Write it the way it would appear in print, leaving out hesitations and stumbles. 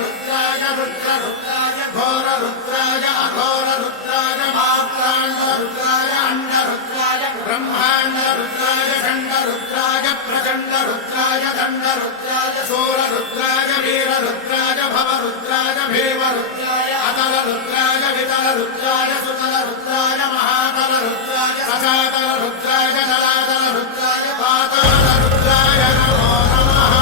रुद्राय रुद्ररुद्राय घोररुद्राय अघोररुद्राय मात्राण्डरुद्राय अण्डरुद्राय ब्रह्माण्डरुद्राय खण्डरुद्राय प्रचण्डरुद्राय दण्डरुद्राय शूररुद्राय वीररुद्राय भवरुद्राय भीमरुद्राय अतलरुद्राय वितलरुद्राय सुतलरुद्राय महातलरुद्राय सजातलरुद्राय जलातलरुद्राय पातालरुद्राय नमो नमः।